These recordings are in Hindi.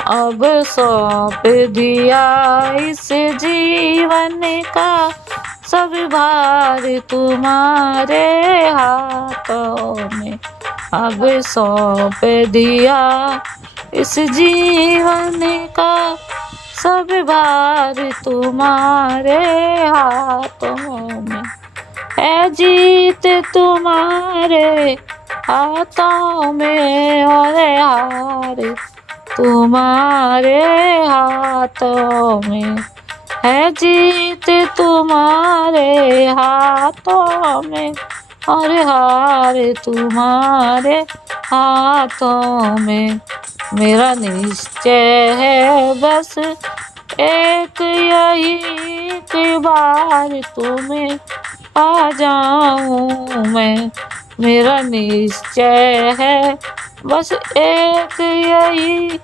अब सौंप दिया इस जीवन का सब भार तुम्हारे हाथों में। अब सौंप दिया इस जीवन का सब भार तुम्हारे हाथों में। है जीत तुम्हारे हाथों में और हार तुम्हारे हाथों में। है जीत तुम्हारे हाथों में और हार तुम्हारे हाथों में। मेरा निश्चय है बस एक यही कि बार तुम्हें पा जाऊं मैं। मेरा निश्चय है बस एक यही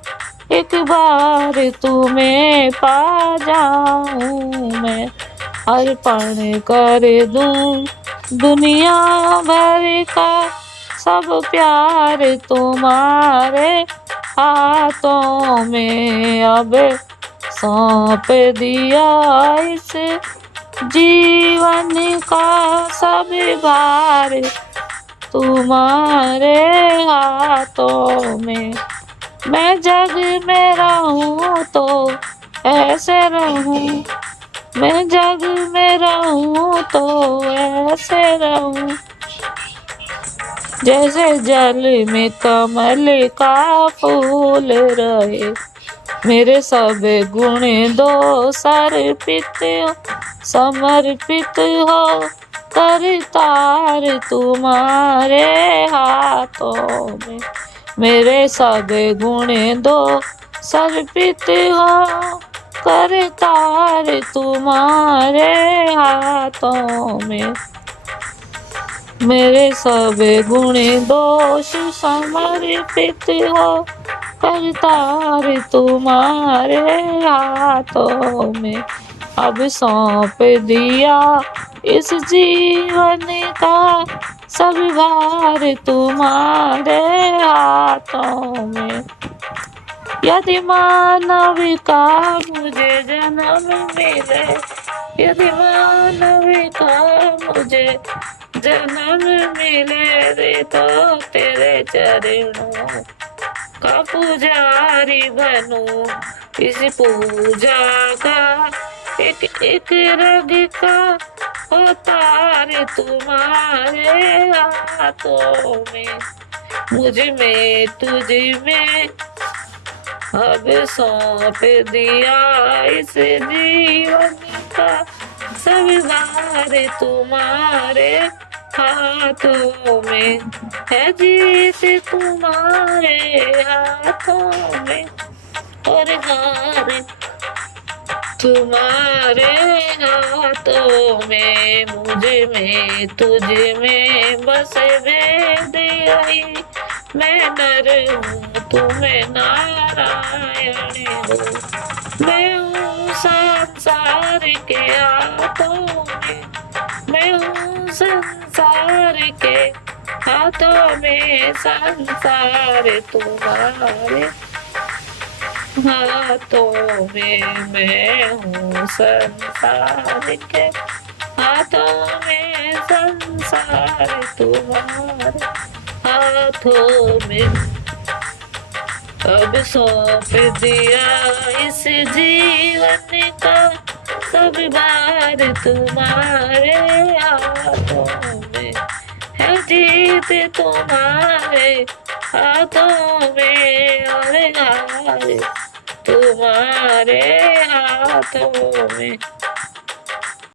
एक बार तुम्हें पा जाऊं मैं। अर्पण कर दूं दुनिया भर का सब प्यार तुम्हारे हाथों में। अब सौंप दिया इस जीवन का सब भार तुम्हारे हाथों में। मैं जग में रहूं तो ऐसे रहूं, मैं जग में रहूं तो ऐसे रहूं जैसे जल में कमल का फूल रहे। मेरे सब गुण दो समर्पित हो करतार तुम्हारे हाथों में। मेरे सब गुण दो समर्पित हो करतार तुम्हारे हाथों में। मेरे सब गुण दोष समर्पित हो करतार तुम्हारे हाथों में। अब सौंप दिया इस जीवन का सब भार तुम्हारे हाथों में। यदि मानव का मुझे जन्म मिले, यदि मानव का मुझे जन्म मिले रे तो तेरे चरणों का पुजारी बनूं। इस पूजा का एक एक रग का अवतार तुम्हारे हाथों में। मुझ में तुझ में अब सौंप दिया इस जीवन का सब भार तुम्हारे हाथों में। है जीत तुम्हारे हाथों में और हार तुम्हारे हाथों में। मुझ में तुझ में बस भेद यही, मैं नर हूँ तुम्हें नारायण हो। मैं हूँ संसार के हाथों में, मैं हूँ संसार के हाथों में। संसार तुम्हारे हाथों में, मैं हूँ संसार के हाथों में। संसार तुम्हारे हाथों में। अब सौंप दिया इस जीवन का सब भार तुम्हारे हाथों में। है जीत तुम्हारे हाथों में और हार तुम्हारे हाथों में।